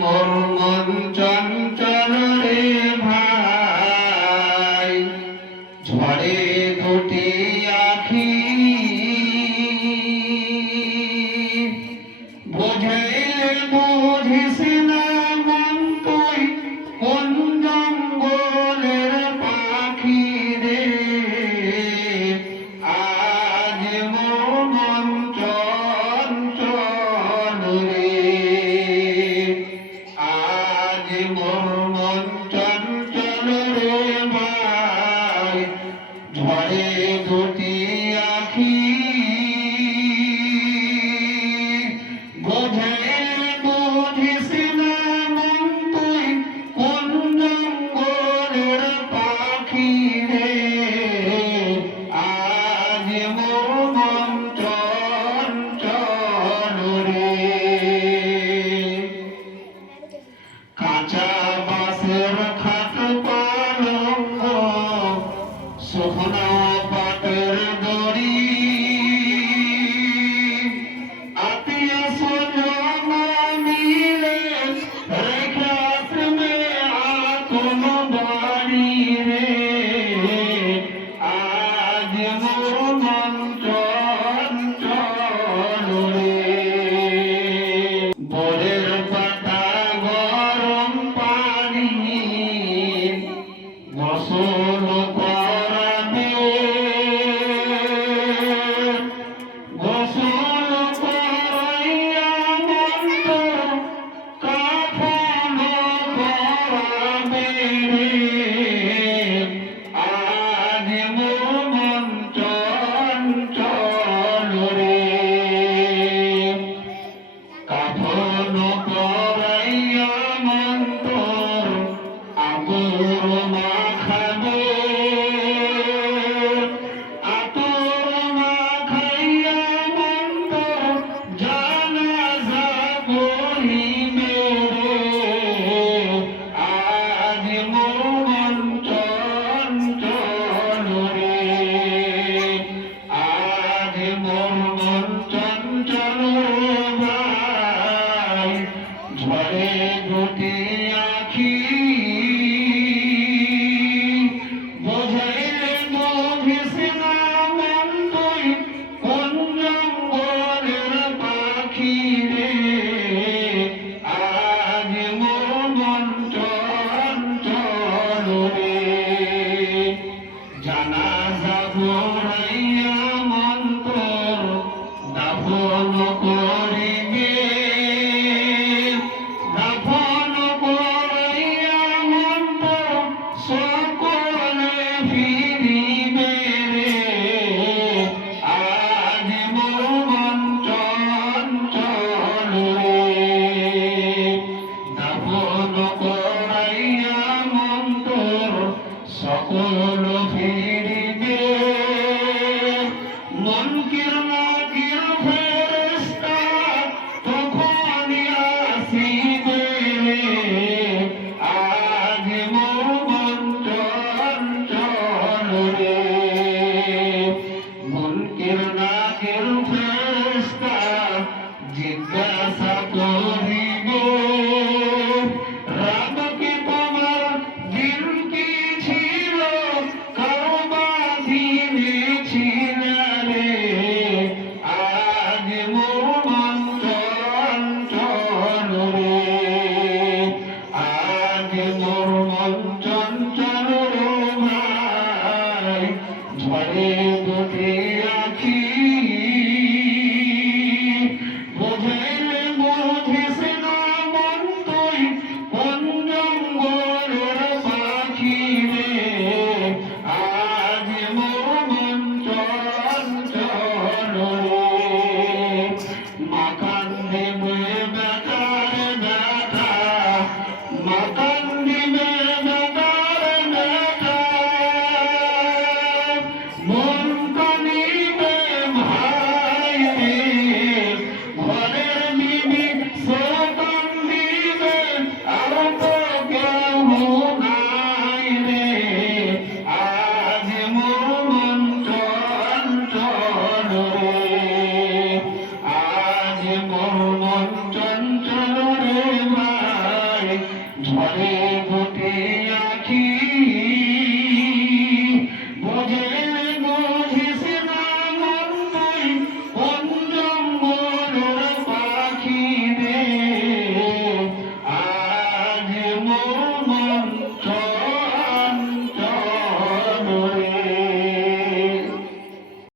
মোর মন চঞ্চল রে ভাই, ঝড়ে দুটি আখি বুঝাইলে বুঝিস না মন তুই কোন জঙ্গলের পাখি রে। আজ মোর মন চঞ্চল রে, আজ মোর মন চঞ্চল রে ভাই, ঝড়ে দুটি আখি বুঝাইলে বুঝিস না মন তুই কোন জঙ্গলের পাখি রে। আজ মোর মন চঞ্চল রে। কাঁচা বাঁশের খাট পালঙ্ক, শুকনো পাটের দড়ি, আত্মীয় স্বজন মিলে রেখে আসবে কোন বাড়ি রে। আজ মোর মন চঞ্চল রে। বরের পাতা গরম পানি গোসল করাবে, গোসল করাইয়া মন্দ কাফন করাবে রে। আজ মোর মন চঞ্চল রে। কাফন করাইয়া মন্দ আতর মাখাবে, আতর মাখাইয়া মন্দ জানাজা পড়িবে রে। আজ মোর মন চঞ্চল রে, আজ মোর মন চঞ্চল ভাই, ঝড়ে দুটি আখি বুঝাইলে বুঝিস না মন তুই কোন জঙ্গলের পাখি রে। আজ মোর মন চঞ্চল রে। জানাজা পড়াইয়া মন্দ দাফন করিবে, দাফন করাইয়া মন্দ সকলে ফিরিবে রে। আজ মোর মন চঞ্চল রে। দাফন করাইয়া মন্দ সকল ফিরিবে, মুনকির নাকির ফেরেশতা তখন আসিবে রে। আজ মোর মন চঞ্চল রে। মুনকির নাকির ফেরেশতা জিজ্ঞাসা করিবে, রাত কি তোমার দিন কি ছিল, কারো বা দিনে ছিল রে। আজ মোর মন চঞ্চল রে, আজ মোর মন চঞ্চল রে ভাই, ঝড়ে দুটি আখি বুঝাইলে বুঝিস না মন তুই কোন জঙ্গলের পাখি রে। আজ মোর মন চঞ্চল রে। মাখান দিবে বেটার বেটা, মাখান দিবে বেটার বেটা, মন কানিবে ভাই রে। ঘরের বিবি সন্তান দিবে আর তো কেউ নাই রে। আজ মোর মন চঞ্চল রে, আজ মোর